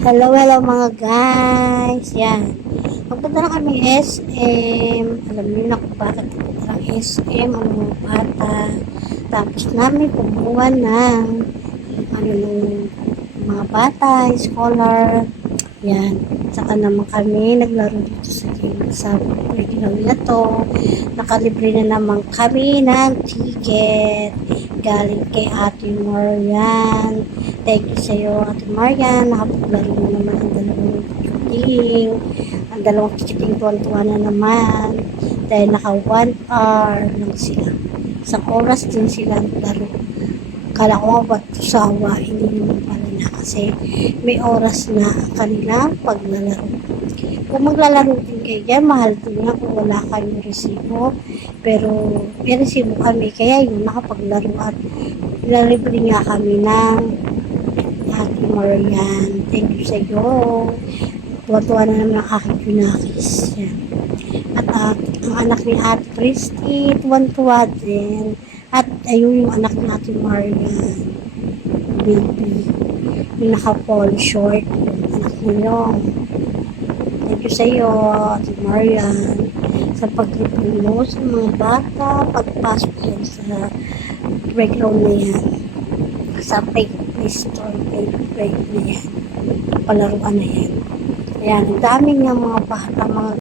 Hello, hello mga guys. Yan. Magpunta na kami SM. Alam niyo na kung bakit pupunta ng SM ang mga bata. Tapos namin kumuha ng ng mga bata, scholar. Yan. Saka naman kami naglaro dito sa playground na to. Nakalibre na naman kami ng ticket. Galing kay Ate Marian. Thank you sa iyo, Ate Marian. Nakapaglaro na naman ang dalawang ticketing. Ang dalawang ticketing tuwan-tuwa na naman. Dahil naka 1 hour lang sila. Isang oras din sila naglaro. Kala ko nga ba't sawa, hindi naman pala na kasi may oras na ang kanilang paglalaro. Kung maglalaro din kayo dyan, mahal din yan kung wala kayong resibo. Pero may resibo kami, kaya yun nakapaglaro at nalibre nga kami ng Ate Marian. Thank you sa iyo. Tuwa-tuwa na naman ang aking pinakis. Yan. At ang anak ni Ate Christy, tuwan-tuwa din. At ayun yung anak ni Ate Marian. Baby. Yung naka-fall short. Yung anak niyo. Thank you sa iyo, Ate Marian. Sa paglibre mo sa mga bata, pagpasok yan sa playground na yan. Sa play store, play na yan. Palaruan na yan. Ayan, ang daming nga mga bata, mga